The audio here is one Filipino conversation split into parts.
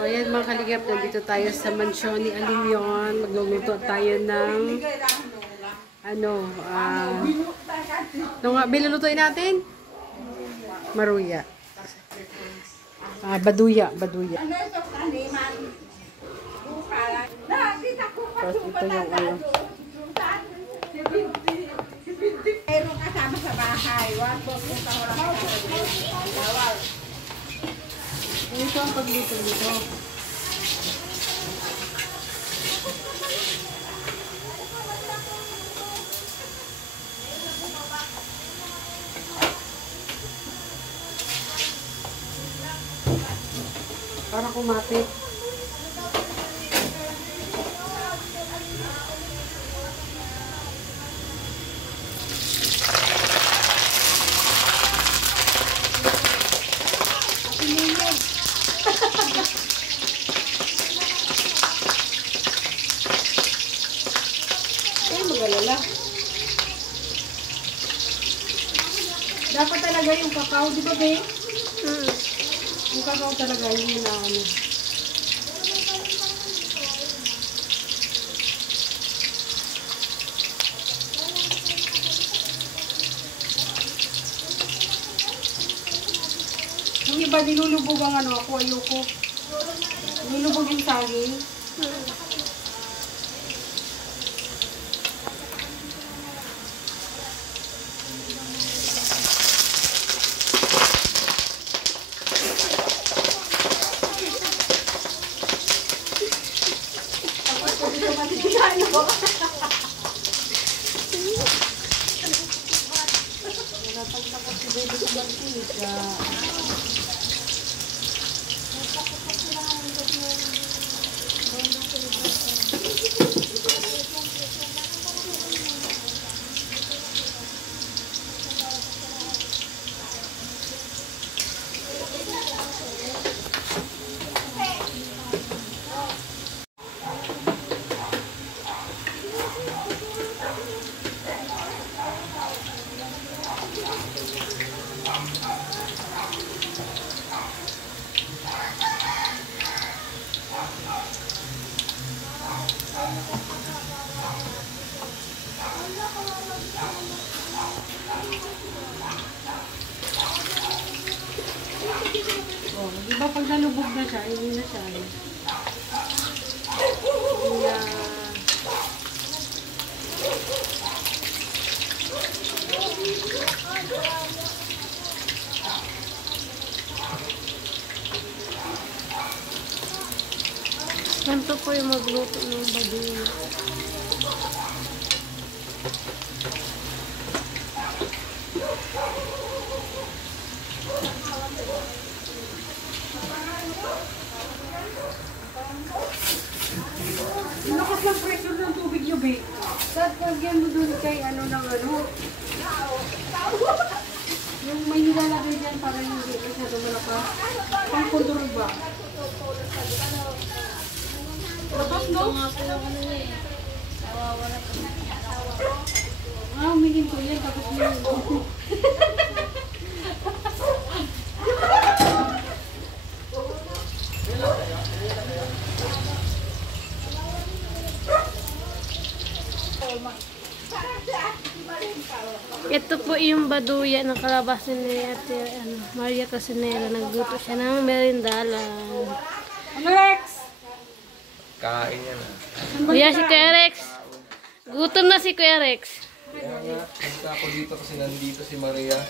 ayan mga kaligap, nandito tayo sa mansyon ni Alinyon. Magluluto tayo ng bilulutuin natin? Maruya. Baduya. Tapos ito yung Mayroon kasama sa bahay. Ito ang pagluto dito. Para kumapit. Magalala. Dapat talaga yung kakao, di ba, be? Yung kakao talaga yung ano. Yung iba, nilulubog ang ako, ayoko. Nilulubog yung saging. Di ba pag nalubog na siya, hindi na siya. Ganito po yung magluto ng baduya. Lakas ng pressure ng tubig nyo, be. Tapos lagyan mo dun kay ng yung may nilalagay dyan para hindi masyado malakas. Pang kontrol ba? Lakas, no? Umingin ko yan. Tapos yun. Ito po yung baduya na kalabasin ni Ate Maria Casinera. Nagluto siya ng merindalan. Ano, Rex? Kain yan ah. Kuya, si Kuya Rex. Gutom na si Kuya Rex. Kaya nga, punta ako dito kasi nandito si Maria.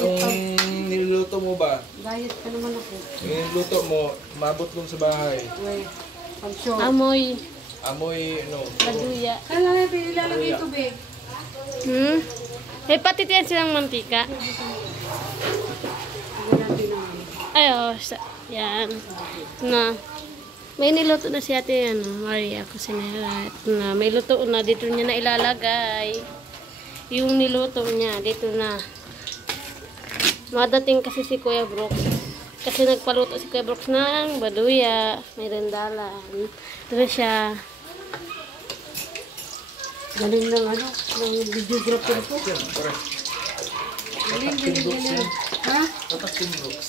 Yung niluluto mo ba? Diet ka naman ako. Yung niluluto mo, mabot dun sa bahay. Amoy. Amoy, Baduya. Kala natin ilalagay ito, be. Patitiyan silang mantika. Ay, yan. Na. May niluto na si Ate Maria Casinera. Na, may luto na. Dito niya na ilalagay. Yung niluto niya, dito na. Madating kasi si Kuya Brooks. Kasi nagpaluto si Kuya Brooks ng baduya. May rendalan. Ito na siya. Galing ng videographer ko. Galing. Ha? Tatak yung Brooks.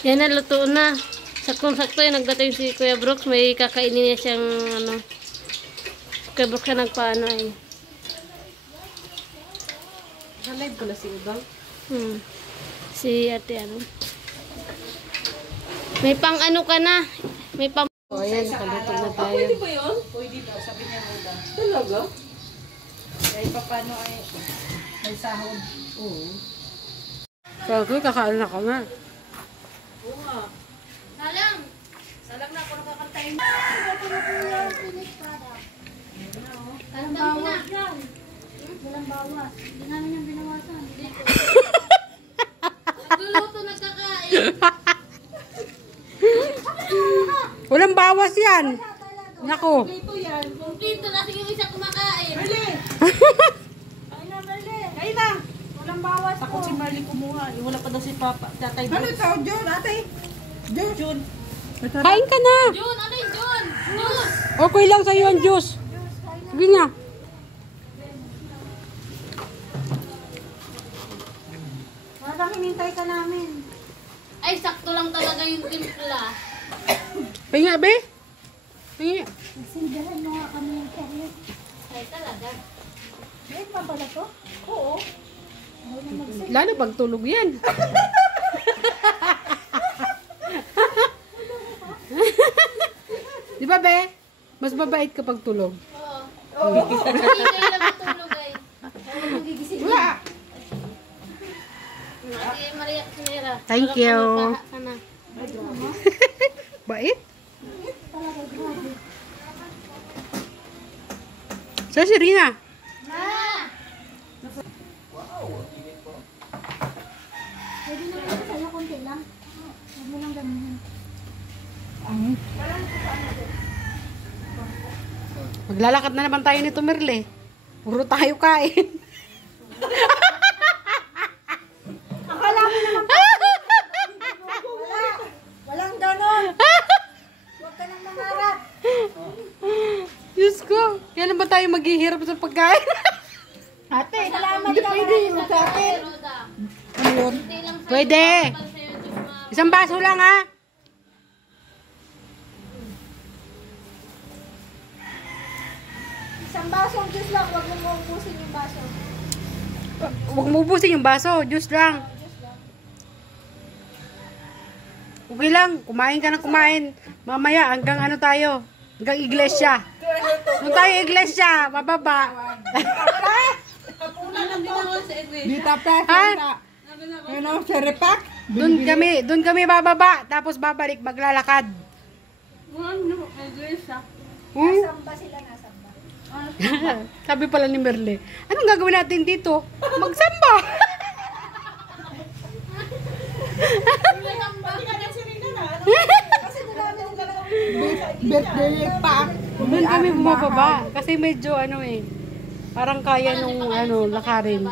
Yan na, luto na. Saktong-sakto yung nagdating si Kuya Brooks. May kakainin niya siyang ano. Kuya Brooks siya nagpaano eh. Live ko na si Udang. Si ate ano. May pang ano ka na. May pang... O, ayan, nakaluto na tayo. Pwede ba yun? Pwede daw, sabi niya muna. Talaga? Kaya paano ay may sahod. Oo. Kaya ko, kakain na kami. Oo nga. Salang! Salang na ako nakakantayin. Ang dami na. Walang bawas. Hindi namin yung binawasan. Nagluluto, nagkakain. Walang bawas yan. Nako. Ito yan. Kumplito na sige yung isa kumakain. Marley! Ay na, Marley. Kain na! Walang bawas Ako po. si Marley kumuha. Wala pa daw si Papa. Tatay Ano ito, Jun, ate? Jun. Kain ka na. Jun, ano yung Jun? Juice! Okay lang sa'yo ang juice. Sige na. Parang hinintay ka namin. Ay, sakto lang talaga yung timpla. Pinga, be. Pinga. Nagsindahan mo nga kami ng carrot. Ay, talaga. May pa pala to? Oo. Ayaw na magsin. Lalo pag tulog yan. Di ba, be? Mas mabait kapag tulog. Oo. Hindi kayo lang matulog ay. Magigising. Wala. Ate Maria Casinera. Thank you. Ka na. Bait. Talaga, grabe. So, si Rina. Pwede naman ako sa'yo, konti lang. Huwag mo lang gamitin. Maglalakad na naman tayo nito, Merle. Puro tayo kain. Akala mo naman Walang ganon. Huwag ka nang mangarap. Diyos ko, kailan ba tayo maghihirap sa pagkain? Ate, salamat hindi ka, pwede yung sa akin. Roda. Ano yun? Hindi lang sa'yo. Pwede. Para sa'yo, Diyos ma- Isang baso lang, ha? isang basong juice lang. Huwag mo ubusin yung baso. Huwag mo ubusin yung baso. Diyos lang. Okay lang. Kumain ka na kumain. Mamaya, hanggang ano tayo? Hanggang iglesia. Nung tayo iglesia, bababa. Dita pa, Ha? sa ano, sa repack. Doon kami bababa. Tapos babalik, maglalakad. Hmm? Samba sila, nasamba. Sabi pala ni Merle, anong gagawin natin dito? Magsamba. Birthday pack. Doon kami bumababa. Kasi medyo ano eh. Parang kaya nung ano, lakarin.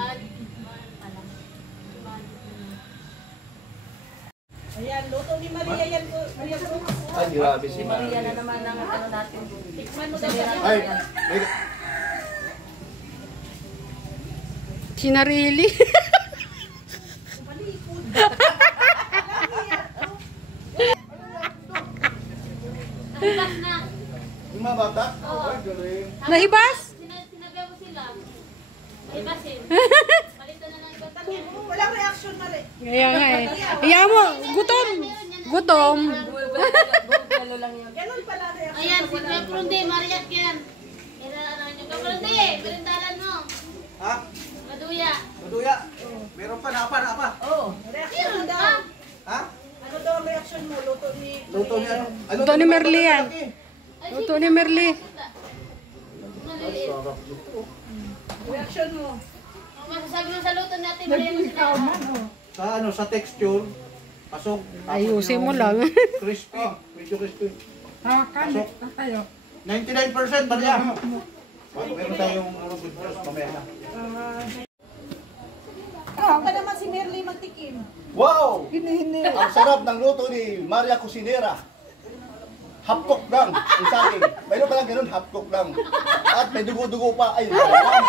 Ayan, luto ni Maria yan po. Maria po. Ay, grabe si Maria na Maria. naman ang ano natin. Tikman mo daw sa Ay, Sinarili. Nabibas na. yung mga bata? Ay, galing. Nahibas? Sinabi ko sila. Nahibasin. Palitan na ng iba. Walang reaction na rin. Kaya nga eh. Kaya mo, gutom. Gutom. Ganun pala reaction. Ayan, si Pepronde, Mariat yan. Kailangan nyo. Pepronde, perindalan mo. Ha? Maduya. Maduya? Meron pa, napa. Oo, reaction Meron daw. pa. Ha? Ano daw ang reaction mo? Luto ni... Luto niya. Ano? Luto ni Merle yan. Ay, Luto ni Merle. Maliliit. Reaction mo. Ang masasabi mo sa luto natin, Maria Casinera. Sa ano, sa texture, pasok. Tapos Ayusin mo yung lang. Crispy. Medyo crispy. Kanit na tayo. 99% Maria. Meron tayong ano, good news mamaya na. Ako pa naman si Merly magtikim. Wow! Hindi. Ang sarap ng luto ni Maria Cusinera. Half cook lang, ang saging. Mayroon palang ganun, half cook lang. At may dugo-dugo pa. Ay, wala.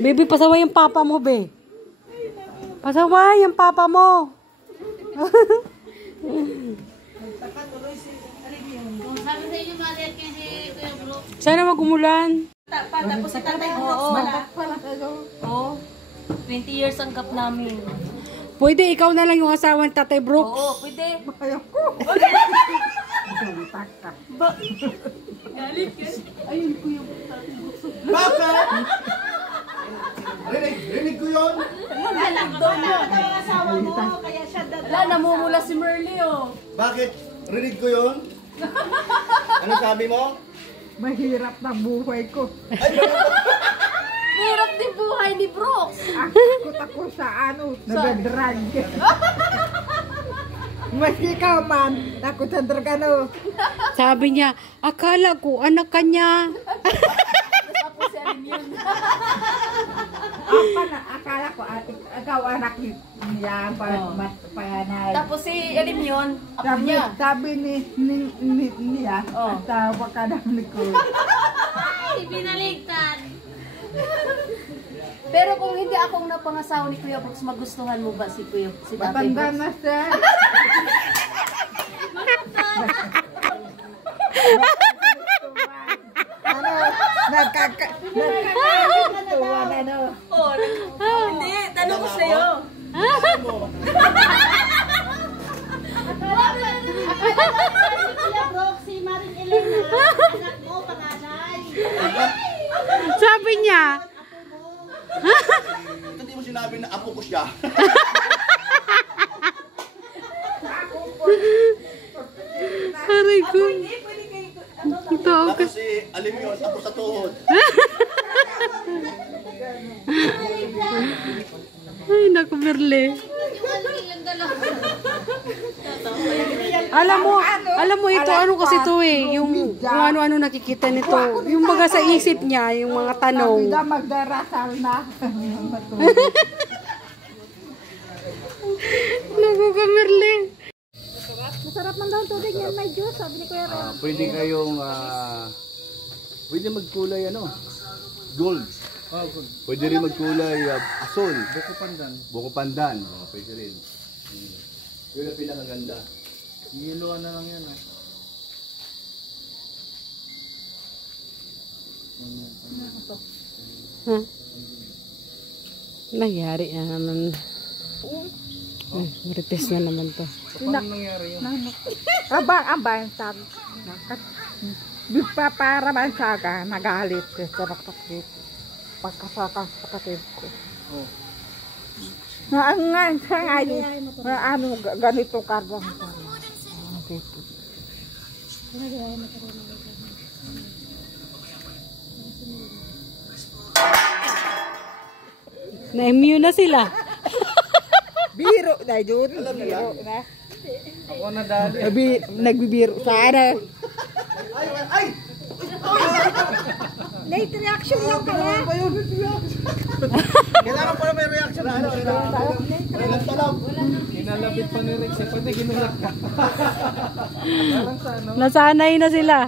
Baby, pasaway yung papa mo, be. Pasaway yung papa mo. Sabi sa inyo, mother, kasi Kuya Bro. Sana mag-umulan. Tapos si Tatay Brooks, malak. Oo. 20 years ang gap namin. Pwede, ikaw na lang yung asawa ni Tatay Brooks. Oo, pwede. Bakit? Rinig ko yun. Ang asawa mo, kaya siya Wala, namumula si Merly, oh. Bakit? Rinig ko yun. Ano sabi mo? Mahirap na buhay ko. Ay, Hirap din buhay ni Brooks. Akot ako sa ano, nagadrag. Mas ikaw man, ako sa drag ano. Sabi niya, akala ko anak ka niya. Tapos si Alim yun. Apa na, akala ko ikaw anak niya, payanay. Tapos si Alim yun, ako niya. Sabi niya, Oh. asawa ka namin ko. Ay, pinaligtad. Pero kung hindi akong napangasawa ni Kuya Brooks, magustuhan mo ba si Tatay Matanda Brooks? na siya. Ano, nagkakatuwan, ano. Oh, hindi, tanong ko sa'yo. Si Kuya Bro, si Maring Elena, anak mo, panganay. Sabi niya, hindi mo sinabi na apo ko siya. aray ko. Ito, Tapos si Alim yun, apo sa tuhod. ay, naku, Merle. Ilang dalawa. Alam mo ito, ano kasi to eh, yung kung ano-ano nakikita nito. Yung baga sa isip niya, yung mga tanong. Sabi na magdarasal na. Naku ka, Merle. Masarap man daw ang tubig yan, may juice, sabi ni Kuya Ron. Pwede kayong, pwede magkulay ano, gold. Pwede rin magkulay asul. Buko pandan. Buko pandan. Oh, pwede rin. Yun ang pinakaganda. Yiluan na lang yan. Huh? Nangyari na naman. Marites na naman to. Abang sag. Di pa para man saga, nagalit sa nakapit. Pagkasaka sa kapatid ko. Na ang nga, ano, ganito karga. Okay. Na-immune na sila. Biro na yun. Biro na. Ako na dali. Nagbibiro sana. Late reaction lang pala. Kailangan pala may reaction. Walang talab. Kinalapit pa ni Rex, pati ginulat ka. Nasanay na sila.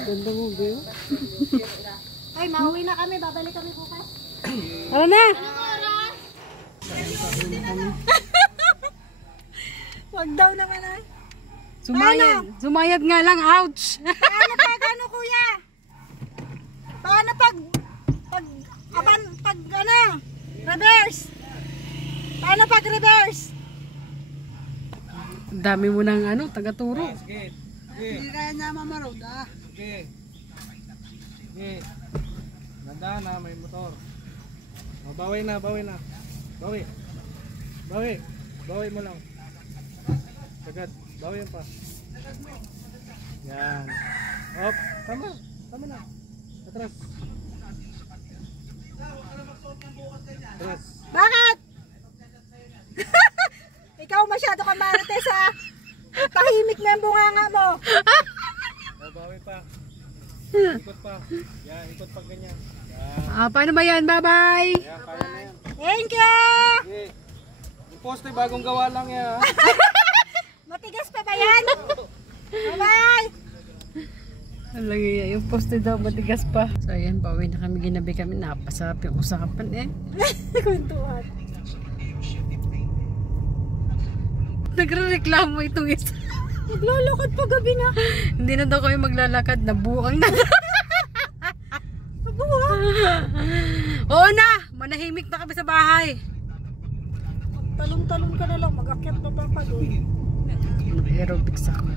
Ganda mo, Bill. Ay, mauwi na kami, babalik kami bukas. Ano na? Wag daw naman ay. Sumayad. Sumayad nga lang. Ouch! Paano pag ano, kuya? Paano pag ano? Reverse. Paano pag reverse? Ang dami mo ng ano, taga-turo. Sige. Hindi kaya niya mamarod, ah. Sige. Sige. Ganda na, may motor. Oh, bawi na. Bawi. Bawi mo lang. Sagad. Bawi yan pa. Yan. Op. Tama na. Atras. Atras. Bakit? Ikaw masyado ka marites, ha? Tahimik na yung bunganga mo. Oh, bawi pa. Ikot pa. Yan, ikot pa ganyan. Yan. Paano ba yan? Bye-bye! Yan, kaya na yan. Thank you! Sige. Yung poste, bagong gawa lang yan. Ha? Matigas pa ba yan? Bye-bye! Alagay, yung poste daw matigas pa. So ayan, pauwi na kami, ginabi kami. Napasarap yung usapan eh. Kwentuhan. Nagre-reklamo itong isa. Maglalakad pa gabi na. Hindi na daw kami maglalakad, nabuang na. Nabuang? Oo na, manahimik na kami sa bahay. Talon-talon ka na lang, mag-akyat pa pa doon. Aerobics ako.